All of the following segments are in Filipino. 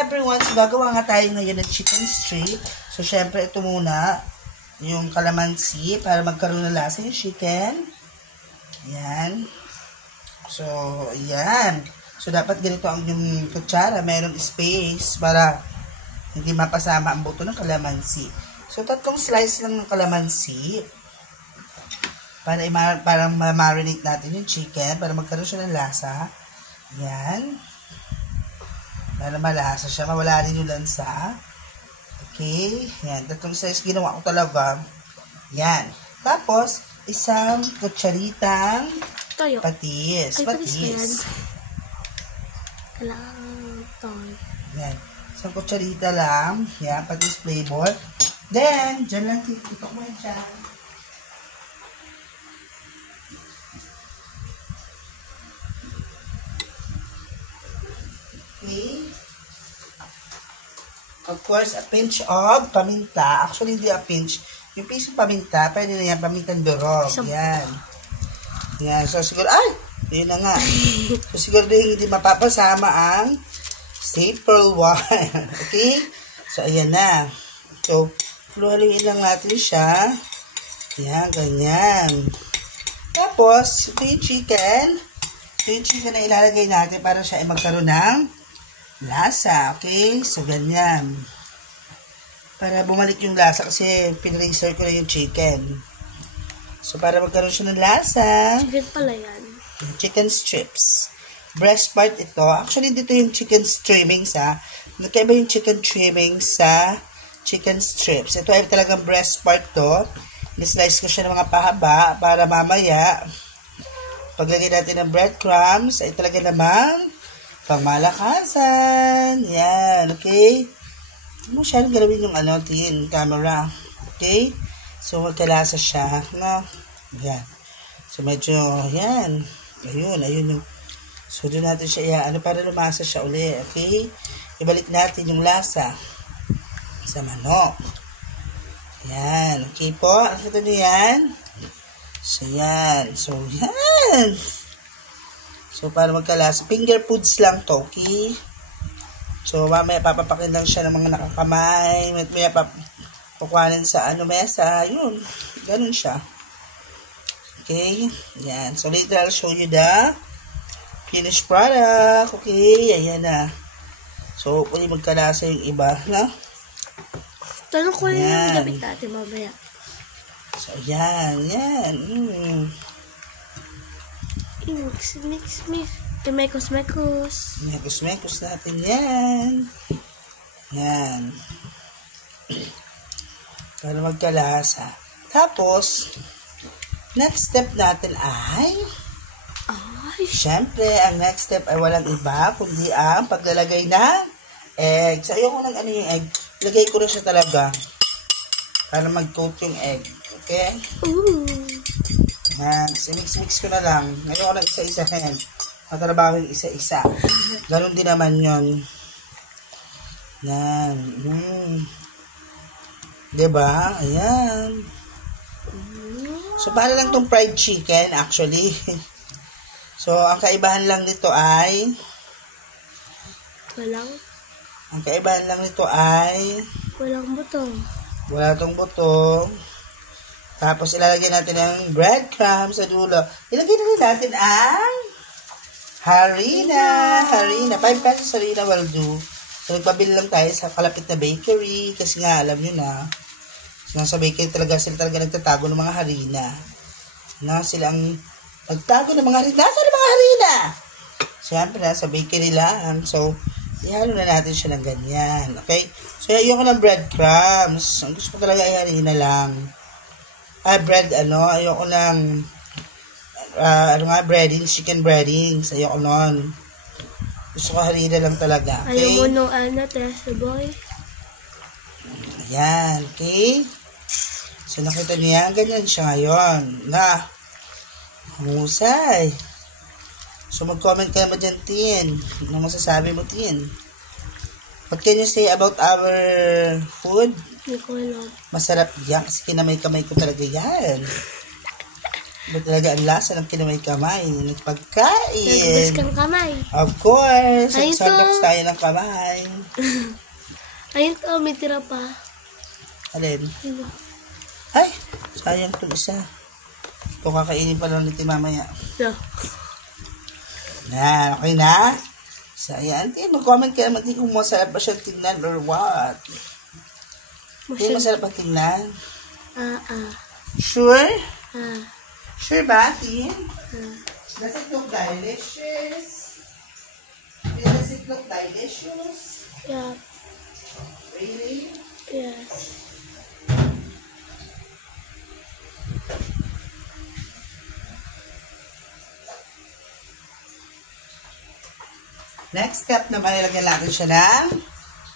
everyone! So, gagawa nga tayo ngayon ng chicken strip. So, syempre, ito muna, yung kalamansi, para magkaroon ng lasa yung chicken. Ayan. So, ayan. So, dapat ganito ang yung kutsara, mayroong space para hindi mapasama ang buto ng kalamansi. So, 3 slice lang ng kalamansi. Para ma-marinate natin yung chicken, para magkaroon siya ng lasa. Ayan. Para malasa siya, mawala rin yung lansa. Okay. Yan. 3 slice ginawa ko talaga. Yan. Tapos, isang kutsaritang toyo. Patis. Ay, patis. Kailangan toyo. Yan. Isang kutsarita lang. Yan. Patis flavor. Then, dyan lang titok mo yan dyan. Okay. Of course, a pinch of paminta. Actually, hindi a pinch. Yung piece of paminta, pwede na yan, pamintang durog. Yan. Yan. So, siguro, yun na nga. So, siguro hindi mapapasama ang staple wine. Okay? So, ayan na. So, haluin lang natin siya. Yan, ganyan. Tapos, ito yung chicken. Ito yung chicken na ilalagay natin para siya ay magkaroon ng lasa, okay? So, ganyan. Para bumalik yung lasa kasi pinracer ko na yung chicken. So, para magkaroon siya ng lasa. Chicken pala yan. Chicken strips. Breast part ito. Actually, dito yung chicken trimmings, ha. Nagkaiba yung chicken trimmings sa chicken strips. Ito ay talagang breast part to. Ni-slice ko siya ng mga pahaba para mamaya paglagay natin ng breadcrumbs ay talaga namang pangmalakasan. Yan, okay? Masyadong galawin yung camera. Okay? So, magkalasa siya. No? Yan. So, medyo, yan. Ayun yung. So, doon natin siya, para lumasa siya uli. Okay? Ibalik natin yung lasa sa manok. Yan. Okay po? Ano ito yan? So, yan. So, yan. So, para magkalasa. Finger foods lang to, okay? So, mamaya papapakin lang siya ng mga nakakamay. Mamaya papakuhanin sa mesa. Yun. Ganun siya. Okay? Yan. So, later I'll show you the finished product. Okay? Ayan na. So, hopefully magkalasa yung iba. No? Tanong ko yung gamit natin mamaya. So, yan. Yan. Mix. Mekos. Mekos natin yan. Yan. Para magkalasa. Tapos, next step natin ay, syempre, ang next step ay walang iba, kundi ang paglalagay ng egg. So, ayoko ng yung egg. Lagay ko na siya talaga. Para mag-coat yung egg. Okay? Ooh. Yan. Mix ko na lang. Ngayon ko lang isa-isahin. Matrabaho yung isa-isa. Ganon din naman yun. Yan. Diba? Ayan. So, para lang tong fried chicken, actually. So, ang kaibahan lang nito ay ang kaibahan lang nito ay walang buto. Wala tong buto. Tapos, ilalagay natin ang breadcrumbs sa dulo. Ilagay na rin natin ang harina. 5 pesos harina will do. So, nagpabili lang tayo sa kalapit na bakery. Kasi nga, alam nyo na, nasa bakery sila talaga nagtatago ng mga harina. Sila ang nagtago ng mga harina. Nasaan ang mga harina? Siyempre, nasa bakery lang. So, ihalo na natin siya ng ganyan. Okay? So, ayoko ng breadcrumbs. Ang gusto ko talaga ay harina lang. Ayoko ng breadings, chicken breadings. Ayoko nun. Gusto ko harina lang talaga. Okay? Ayaw mo test boy? Ayan, okay? So, nakita niya, ganyan siya ngayon. Husay. So, mag-comment ka naman dyan, Tin. Ano masasabi mo, Tin? What can you say about our food? Hindi ko alam. Masarap yan kasi kinamay-kamay ko talaga yan. Ba talaga ang lasa ng kinamay kamay ng Nagugas pagkain. kang kamay. Of course. Ay, ito. Sandbox tayo ng kamay. Ayun to, may tira pa. Alin? Diba? Ay, sayang itong isa. Ito kakainin pa lang natin mamaya. No. Yan, okay na? So, ayan. Mag-comment ka naman din kung masarap ba siya tingnan or what. Hindi masarap ba tingnan? Sure? Sure ba, Tin? Does it look delicious? Does it look delicious? Yeah. Really? Yes. Next step naman, ilagyan natin siya ng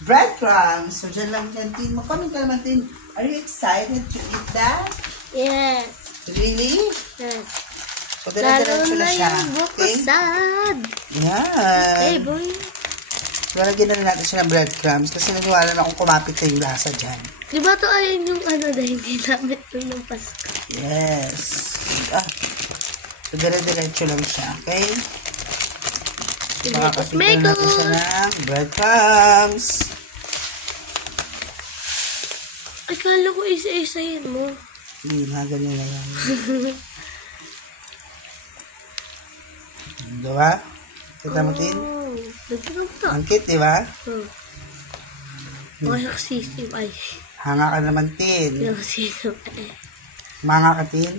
breadcrumbs. So, dyan lang dyan, Tin. Mag-comment ka naman, Tin. Are you excited to eat that? Yes. Really? Yes. So, Lalo diretso na na siya. yung bukasad. Yan. Hey, boy. So, lagyan na rin natin siya ng breadcrumbs kasi naniwala na akong kumapit na yung lasa dyan. Di ba to ayun yung ano dahil ginamit nun ng Pasko? Yes. So, diretso lang siya. Okay? Makakapitan natin siya ng breadcrumbs. Ay, kala ko isa-isayin mo. Hindi na, ganyan na yan. Diba? Kita mo, Tin? Nagtanong to. Ang cute, diba? Makasaksisim ay. Hanga ka naman, Tin. Makasaksisim ay. Manga ka, Tin.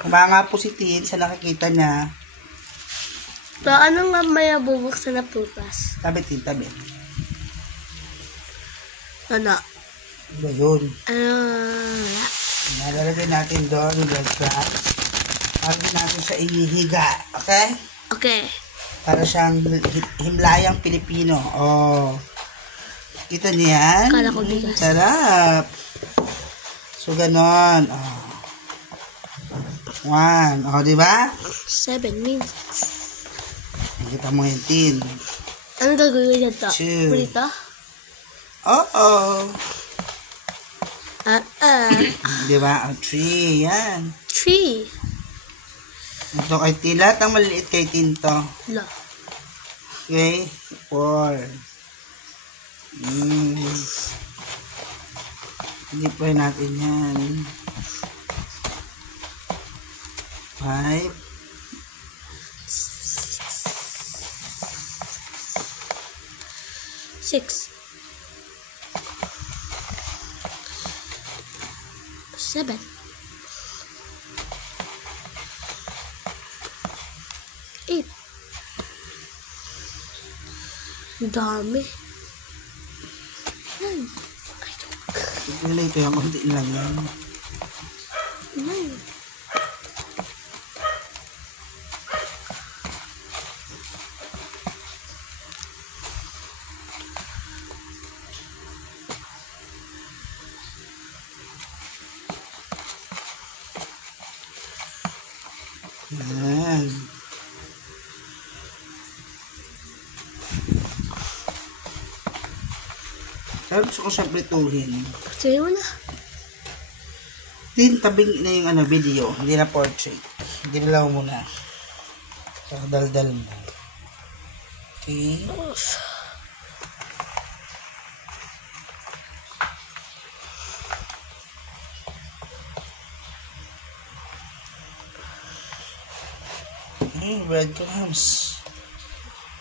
Kumanga po si Tin sa nakikita niya. So, ano nga may bubuksan na prutas? Tabi, Tin, tabi. Ano? Ba yun? Wala. Nalalagay natin doon yung breadcrumbs. Para din natin siya ihihiga. Okay? Okay. Para siyang himlayang Pilipino. Oh. Kita niyo yan? Kala ko bigas. Sarap. So, ganon. Oh. 1. O, diba? 7 minutes. Kita mo yung Tin. Ano gagawin niya to? 2. Prito? Oo. Diba? 3. Yan. 3. Ito kay Tin. Lahat ang maliliit kay Tin to. Lo. Okay? 4. Hindi pa natin yan. 5. 6. 7. 8. Dami. 9. Ay, Wala ito yung konti lang yan. 9. Yan. Pero gusto ko siyang prituhin. Sige mo na. Tin, tabing na yung video. Hindi na portrait. Ginalaw mo na. So, daldal mo. Okay. Breadcrumbs.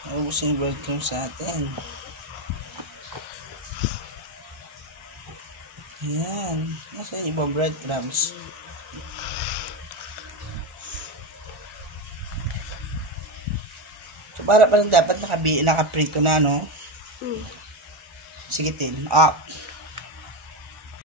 Naubos yung breadcrumbs sa atin. Yan. Nasa yung ibang breadcrumbs. So, para pa lang dapat nakaprito na, no? Sige, Tin. Up.